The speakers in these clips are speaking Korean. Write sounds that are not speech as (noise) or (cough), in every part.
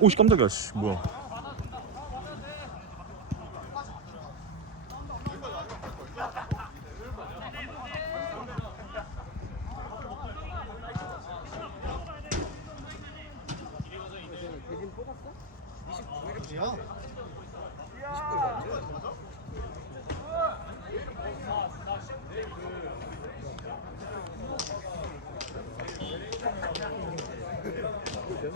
오씨 깜짝이야 씨 뭐야. 야 (laughs) 근데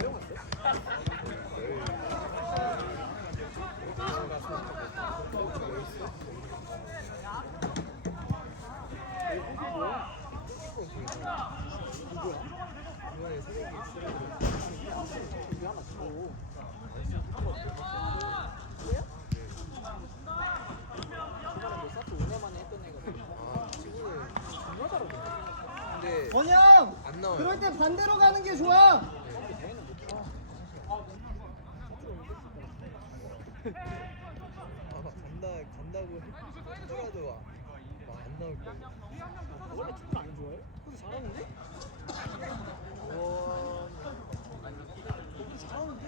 안 나와요. 그럴 때 반대로 가는 게 좋아 아, 간다 간다고 하더라도 안 나올 거예요. 원래 축구 안 좋아해? 그래도 잘하는데? 와. 잘하는데?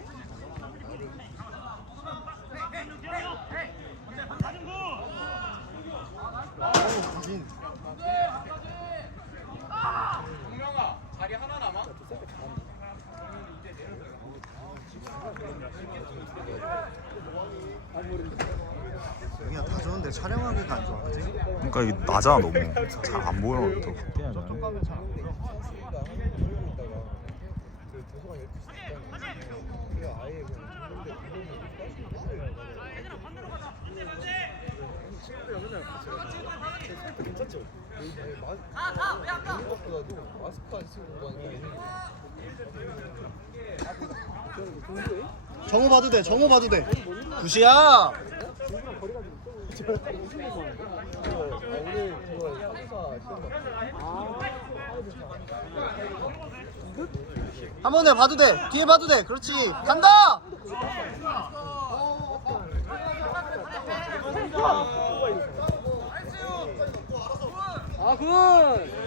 아우 구진 여기가 다 좋은데 촬영하기가 안 좋아 그러니까 이게 낮아 너무. 잘 안 보여 더 확대 해야 저쪽 되나 가면 잘 안 보여 찬스가 하나 돌고 있다가 그 도서관 12시 있잖아요. 그래 아예 그냥 죽는데 친구들이랑 맨날 같이 가서 셀프 괜찮죠? 아니 마스크 먹는 것보다도 마스크 안 쓰고 정우 봐도 돼 정우 봐도 돼. 봤어요. 한 번에 봐도 돼 뒤에 봐도 돼. 그렇지. 간다! 아굿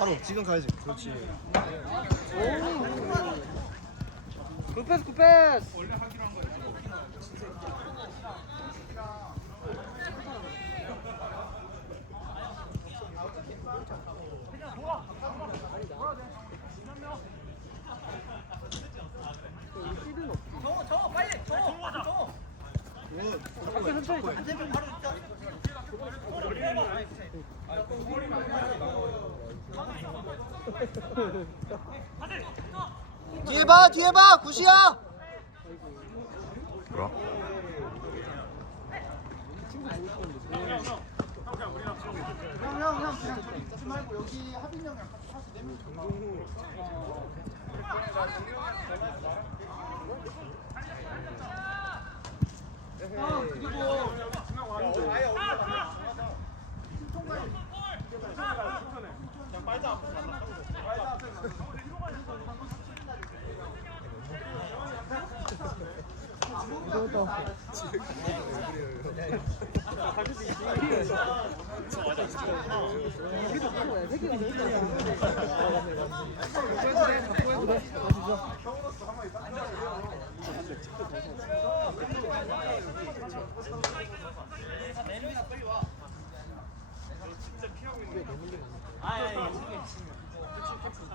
바로 지금 가야지. 그렇지. 굿패스 굿패스 뒤에 봐 뒤에 봐 굿이야. 뭐야 형형형 그냥 듣지 말고 여기 하빈 형이랑 같이 같이 내면 형 그리고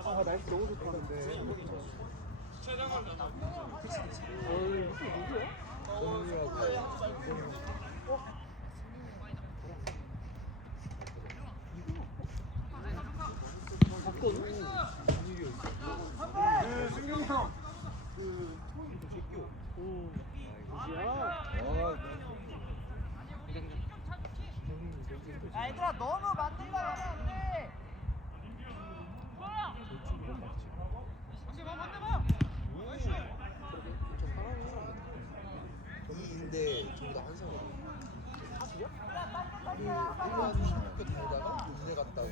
아 날씨 너무 좋다는데 어이 무슨 누구야? 박건우? 야 얘들아 너무 만들다 가면 안돼 이인데 전부 다 한성이야. 그 일반 학교 다니다가 군대 갔다가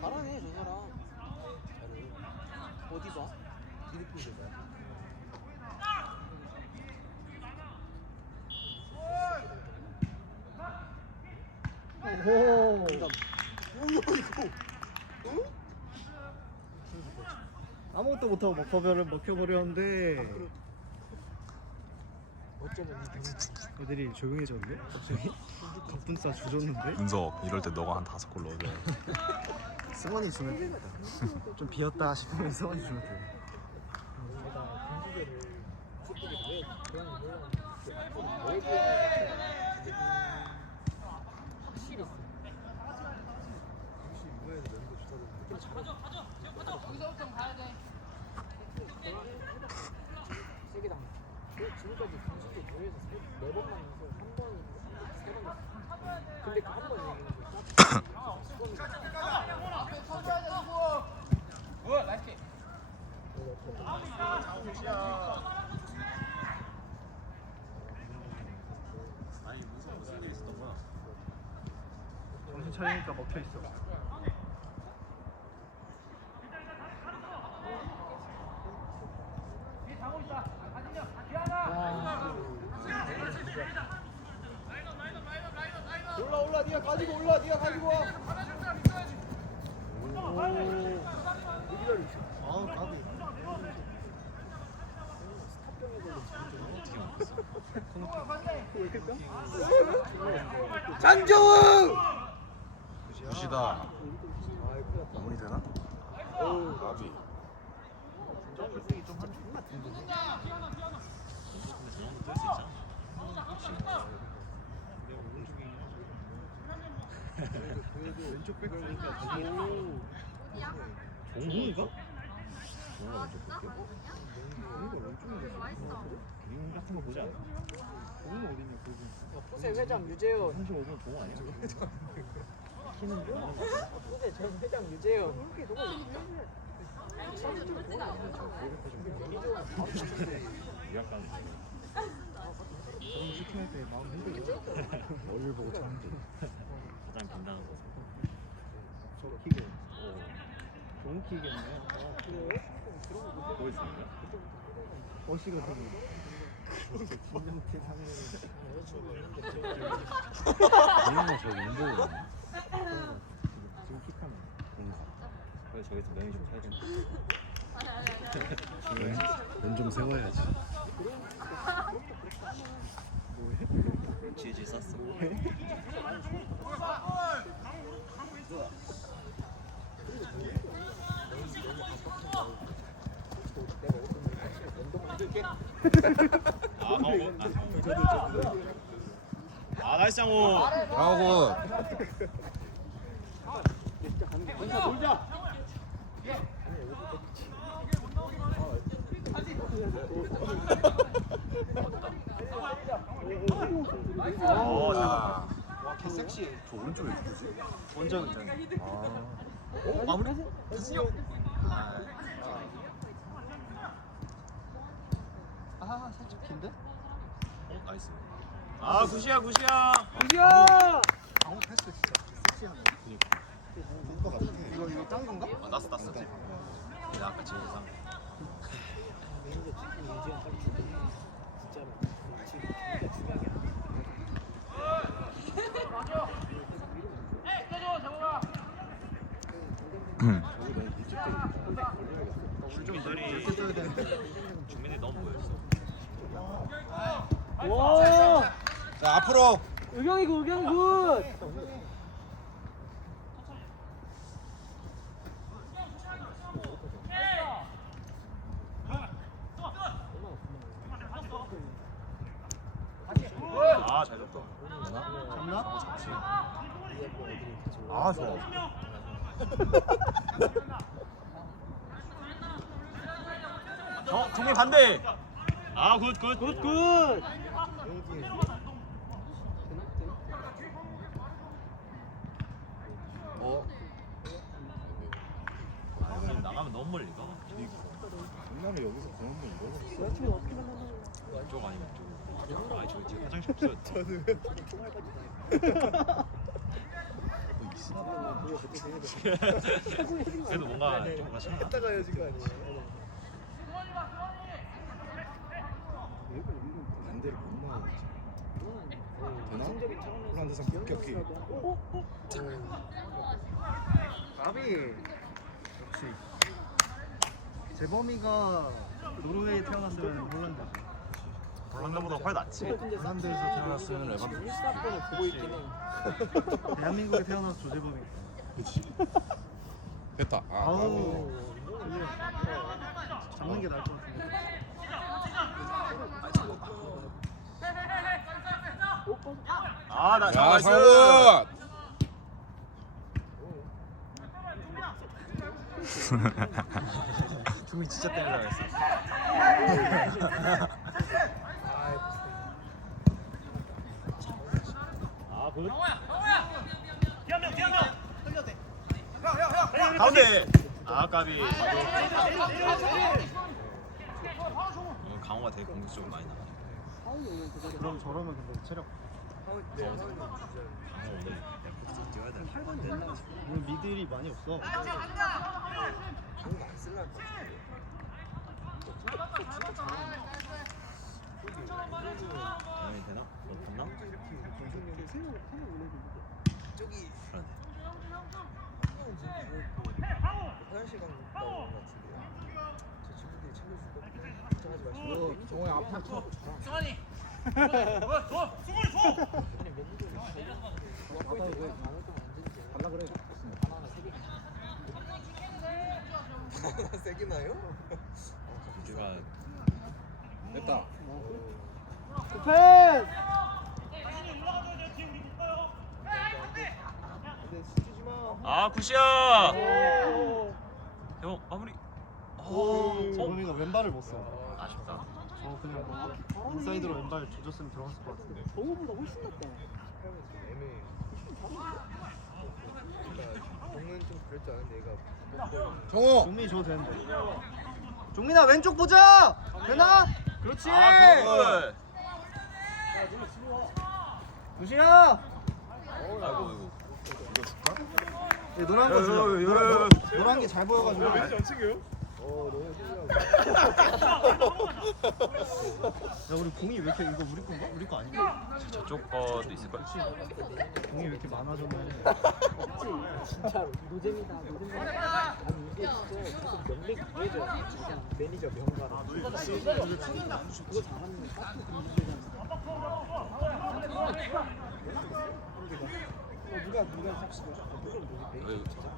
잘하네 저 사람. 잘해. 어디 봐? 미드필드 봐. 오. 아무것도 못하고 먹혀버렸는데 어쩌면 애들이 조용해졌는데 갑자기? 덕분싸 주졌는데? 윤석. 이럴 때 너가 한 다섯 골 넣어줘야 돼. (laughs) 승원이 주면 되겠다 좀 비었다 싶으면 승원이 주면 돼. 축구를 왜 그런 걸왜그러는지 확실히 써. 혹시 이번에는 면도 좋다던데. 세개 당. 지금까지 군주제 대회에서 세- 네 번만 해서 한 번이 세번 했어. 근데 그 한 번 얘기는 거. 수건이 정신 차리니까 먹혀 있어 올라 올라 네가 가지고 올라 네가 가지고 와. 아우 까비 장정우. 굿이다. 마무리 되나? 나비. 왼쪽 백 보니까 공인가? 링 같은 거 보지 않아? 공은 어딨냐 공은 포세 회장 유재현. 35분 공 아니야? 포세 전 회장 유재현. 약간 너무 시켜할 때 마음 힘들죠? 얼굴 보고 참지 가장 긴장한 거 키게 좋은 키겠네 아 그래요? 보였습니까? 어시가 되게 진정태 상해는 저 용보고 지금 킥하면 그래서 저기서 명이 좀 사야 된다 눈좀 세워야지. 지지 쌌어. (laughs) 아 나이스 장호 하고 오, 자, 와 개섹시. 저 오른쪽에 누구지? 원정 아, 어? 마무리? 아 살짝 긴데? 어, 나이스. 아 굿이야 굿이야 유재현. 방어 패스 진짜 섹시하네 이거 이거 딴 건가? 아, 났어, 났어. 지금. 나 아까 지금 상. 매니저 찍고 유재현 빨리 죽여. 진짜로. 지금 진짜 중요한 게 아니야. 응. 좀 자리 주민이 너무 보였어 와. 자, 앞으로. 의경이 굿, 의경이 굿. 아, 잘 줬다. 잡나? 아, 좋아. 어 정민 반대 아 굿 굿 굿 굿 어? 멀리 가 장난을 여기서 그런 분 이거? 왼쪽 아니면 왼쪽 아 저기 지금 화장실 그때 되게 그래도 뭔가 좀 뭔가 심 했다가 헤어진 거 아니에요? 반대를 못 나가겠지. 되나? 홀란드상 급격히. 역시 재범이가 노르웨이에 태어났으면 홀란드 홀란드보다 훨 낫지. 홀란드에서 태어났으면 레반도 뉴스타폰을 보고 있긴 해. (laughs) 대한민국에 태어나서 조재범이 그치. 됐다. 아, 아우 잡는 게 나을 것 같은데 아, 나 야, 나이스. 상훈! (laughs) 중이 진짜 때리려 했어. 아, 굿. 가운데. 아, 까비. 어, 강호가 되게 공격적으로 많이 나가. 그 그럼 저러면 근데 체력 네 오늘 레프트 뛰어야 돼. 8번 됐나? 오늘 미들이 많이 없어 거안 쓸라 되나? 올려도 저기 그러네. 화장실 간 갔다 온것 같은데. 제 친구들이 챙겨줄 거 걱정하지 마시고. 정호야 앞으로 쳐. 승환이. 세. 하나 세 개나요? 우리가 됐다. 아, 굿이야. 형, 마무리. 어, 재범이가 왼발을 못써 아쉽다. 저 그냥 뭐 인사이드로 왼발 조졌으면 들어갔을 것 같은데 저거보다 훨씬 낫다. 애매해. 공은 좀 그럴 줄 알았는데 얘가 정호! 종민이 줘도 되는데 종민아 왼쪽 보자 되나? 그렇지 아, 굿. 굿이야 아이고, 아이고. 네, 노란 거 주자 노란 게 잘 보여가지고 어 너무 야 우리 공이 왜 이렇게 이거 우리 건가? 우리 거 아닌가? 저쪽 거도 있을 거야. 공이 왜 이렇게 많아졌네 없지. 진짜로 노잼이다 노잼이다. 아니 이게 진짜 이어져. 진짜 매니저 명가로. 그거 잘하면 딱 누가 누가 잡수 물론 노잼. 왜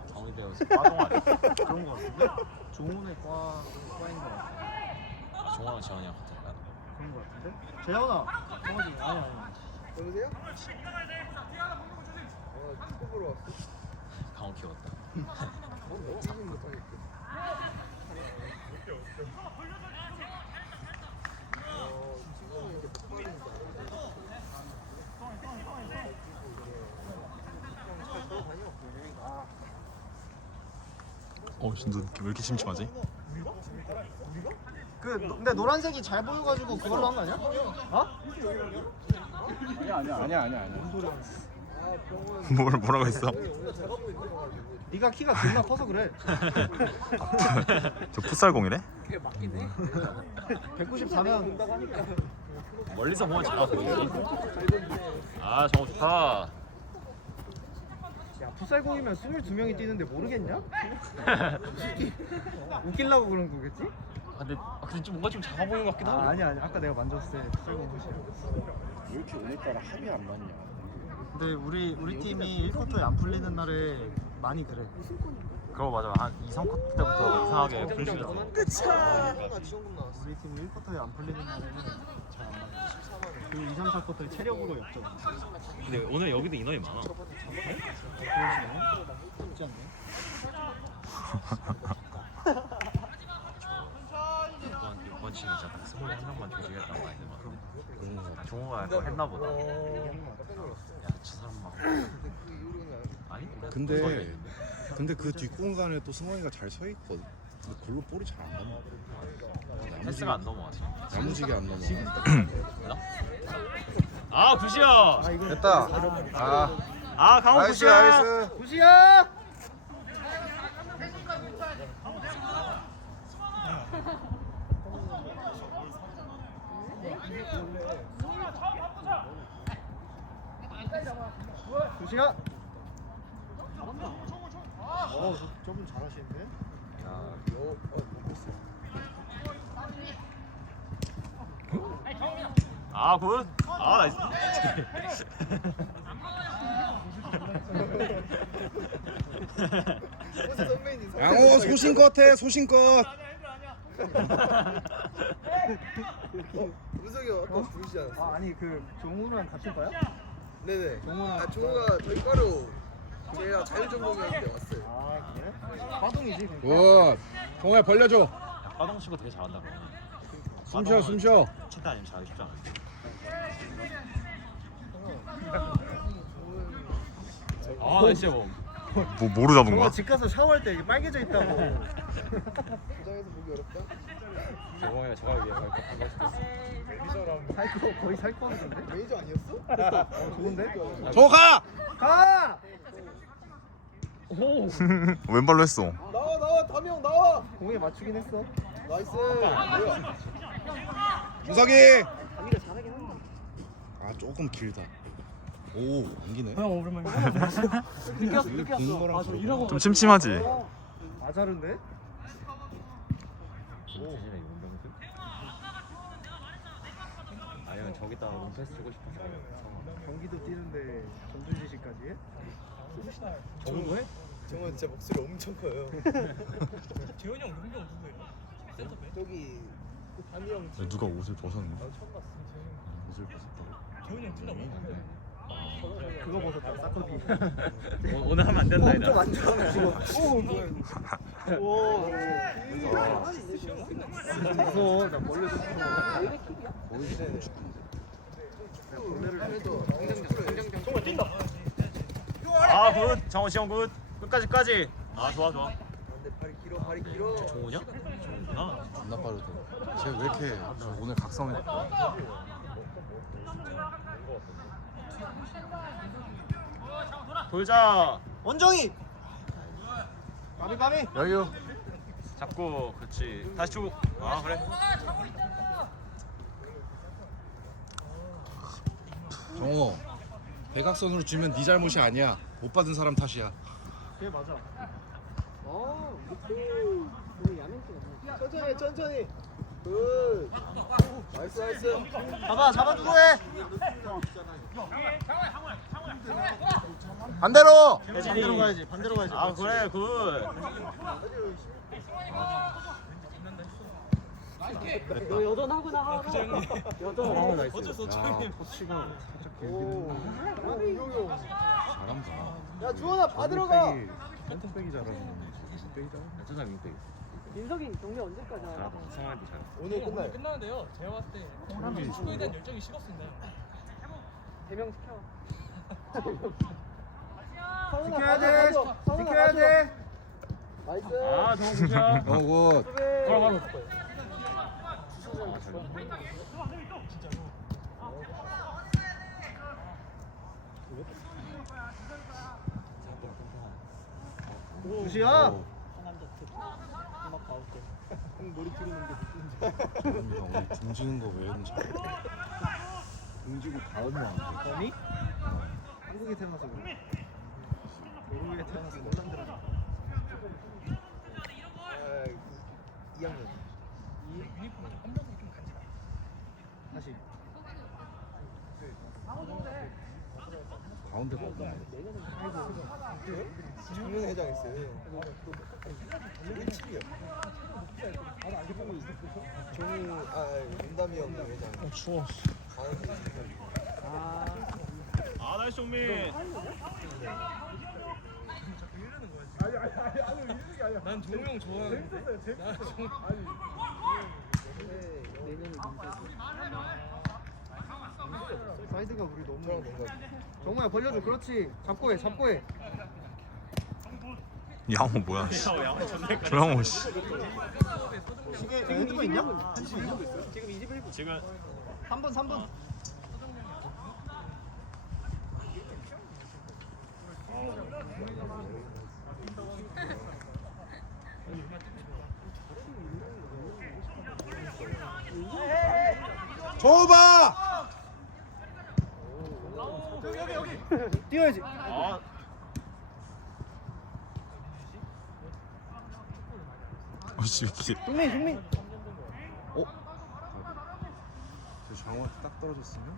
정훈이 배워서 빠동 아니야? 그런 거 같은데? 종훈의 과, 과인 거 같아 종호랑 재환이랑 같은 거야? 그런 거 같은데? 재현아 정원이 아니 아니 여보세요? 어 축구 보러 왔어. 강호 키웠다. 어, 너무 확인 못하겠어. 어, 지금은 이렇게. 아, 어, 진짜 왜 이렇게 심심하지? 그 노- 근데 노란색이 잘 보여가지고 그걸로 한 거 아니야? 어? 아니야, 아니야, 아니야, 아니야. 아, (laughs) 병원. 뭘, 뭐라고 했어? 네가 키가 존나 커서 그래 저 풋살공이래? 그게 맞긴 해. 194면 본다고 하니까. 멀리서 보면 작아 보이지? 아, 정호 좋다. 야 풋살공이면 22명이 뛰는데 모르겠냐? (laughs) 웃기려고 그런 거겠지? 아, 근데, 아, 근데 좀 뭔가 좀 작아 보이는 것 같기도 하고. 아 아니 아니 아까 내가 만졌을 때 풋살공 훨씬 왜 이렇게 오늘따라 합이 안 맞냐? 근데 우리 우리 팀이 1쿼터에 안 풀리는 날에 많이 그래 그거 맞아. 한 2, 3쿼터 때부터 이상하게 불시더라고. 끝이야. 지원금 나왔어. 우리 팀이 1쿼터에 안 풀리는 날에는 잘안 맞아 그리고 2, 3, 4쿼터에 체력으로 역전 근데 오늘 여기도 인원이 많아. 그러시네 쉽지 않네 (laughs) 시즌 진짜 딱 21명만 조직했다고 하는데 막 그런 종호가 그거 했나 보다. 어, 깜짝 놀랐어. 야, 저 사람 막. 아니? 근데 근데 그 뒷공간에 또 승원이가 잘 서 있거든. 근데 골로 볼이 잘 안 넘어. 패스가 안 넘어가지. 야무지게 안 넘어. 아, 이거 됐다. 아, 아 강호 나이스 굿이야 나이스 굿이야 굿이야 어 저- 저분 잘하시는데 아굿 아 나이스 양호 소신껏 해 소신껏 우석이 형 아까 부르시지 않았어? 아 아니 그 종우랑 같은 거야? 네네. 종우랑 아 종호가 저희 과로 제가 자율 전공이었는데 왔어요. 아 그래? 화동이지 그러니까. 굿 동호야 벌려줘. 화동 치고 되게 잘한다 숨 쉬어 숨 쉬어. 칠대 아니면 잘하기 쉽지 않아. 아 나이스 뭐 (laughs) 뭐 뭐로 잡은 거야? 집 가서 샤워할 때 이게 빨개져 있다고 포장해서 보기 어렵다. 제가 위해 발급한 걸 수도 있어 살거 거의 살거 하는데? 매니저 아니었어? 어 좋은데? 저거 가! 가! (laughs) 왼발로 했어. 나와 나와 형 나와. 공에 맞추긴 했어 나이스. 뭐야? 잘하긴 한다. 아 조금 길다 오 안기네 형 오랜만에. 느꼈어 느꼈어. 아저 이러고. 좀 침침하지. 아자른데? 아니면 저기다가 롱패스 주고 싶어서 경기도 뛰는데 전준지시까지 해? 좋은 거해? 정호 진짜 목소리 엄청 커요. (laughs) 재현이 형 용병 누구예요? 센터백? 저기 담이 형 누가 옷을 벗었는데? 처음 봤어. 옷을 벗었다고 재현이 형 뛴다고? 그거 벗었다 싸커비 오- 오늘 하면 안 된다 좀 이다 안 좋아 오 뭐야 오 무서워 나 벌레 좀 아 굿. 정호 시형 굿. 끝까지 끝까지. 아 좋아 좋아. 정호냐? 존나 빠르다. 쟤왜 이렇게 오늘 각성했 돌자 원정이 까비 까비 여유 잡고 그렇지 다시 주고 아 그래 정호 대각선으로 주면 네 잘못이 아니야 못 받은 사람 탓이야 그게 맞아 어. 우리 야맹증. 천천히 해, 천천히. 굿. 나이스 나이스. 잡아 잡아주고 해 반대로 반대로 가야지 반대로 가야지 아 그래 굿 너 여전하구나. 여전. 나이스 어쩔 수야 형님. 터치가 살짝. 길긴. 잘한다 야 주원아 받으러 가. 센터백이 잘하는 백이다 여전한 민폐 민석이 경기 언제까지 하나? 잘하다 상황도 잘해 오늘 끝나요. 끝나는데요. 제가 봤을 때 축구에 대한 열정이 식었습니다. 대명 시켜. 지켜야 돼 지켜야 돼 나이스. 아 바로 바로 남자 그 음악 나올 때. 머리 들어오는데. 정훈이가 오늘 등지는 거 외에는 잘해 등지고 가을만 안돼 범이? 한국에 태어나서 그래 노르웨이에 태어나서 홀란드라 아, 2학년. 유니폼 한 명이 좀 간지러. 다시 가운데가 없네 작년 회장 했어요. 저기 7이요. 종우 아 윤담이 형 회장. 추워. 아. 아 나이스 정민 난 종우 형 좋아하는데. 나 종우 내년에. 사이드가 우리 너무 정우야 벌려줘 그렇지 잡고 해 잡고 해 양호 뭐야? 씨. 저 양호 씨. 시계 핸드폰 있냐? 지금 21분. 지금 3분 3분 줘봐 뛰어야지. 어씨 이렇게 동민 동민. 저 장호한테 딱 떨어졌으면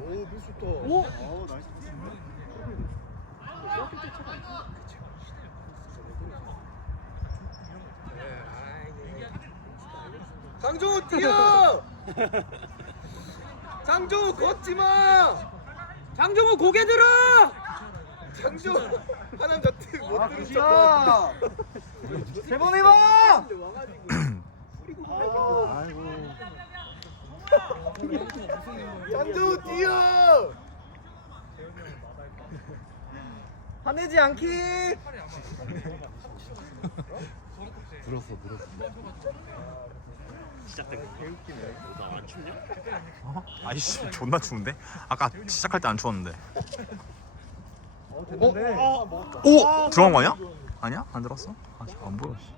오 민수 좋다 오. 어 나이스 패스인데 장종우 뛰어! (laughs) 장종우 걷지 마! 장종우 고개 들어! 장종우 하나 같은 못아 들은. 척 세번 해봐. 아이고. 장종우 뛰어! 화내지 않기. 들었어 들었어 아이씨 존나 추운데? 아까 시작할 때 안 추웠는데 됐는데. 오! 들어간 거 아니야? 아니야? 안 들어갔어? 아, 씨, 안 보여 씨.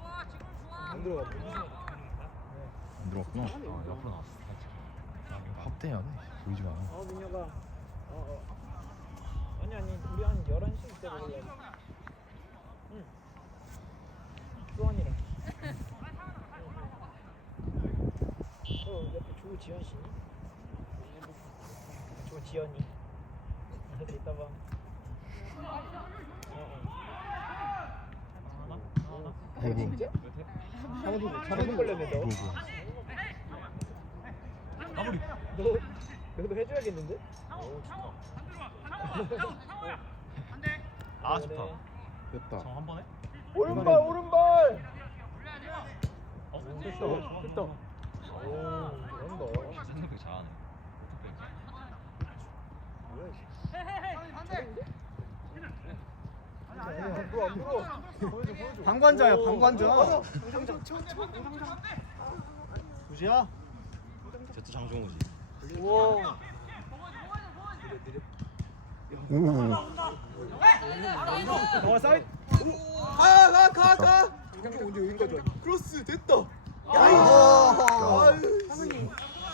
안 들어가 안 들어갔구나 아 옆으로 나왔어 확대해야 돼 보이지가 않아 어 민혁아 어, 어. 아니 아니 우리 한 11시 때 먹을래 응 수원이랑 어 옆에 조지현 씨니? 조지현이. (laughs) 이따 봐. 아이고 진짜? 잘못 걸렸네 너. 누구 너, 너도 해줘야겠는데? 아 좋다. 됐다. 한 번에? 오른발 오른발! 어? 됐다. 됐다 오 잘한다 생각보다 잘하네 안 들어 안 들어 보여줘 보여줘 방관자야 방관자. 굿이야. 저또 장종우지 우와. 어 사이드. 가 가 가 가 장종우 언제 여기까지 왔니 크로스 됐다 야이. 야. 야. 아,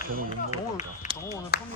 정우 정우 오늘 펌이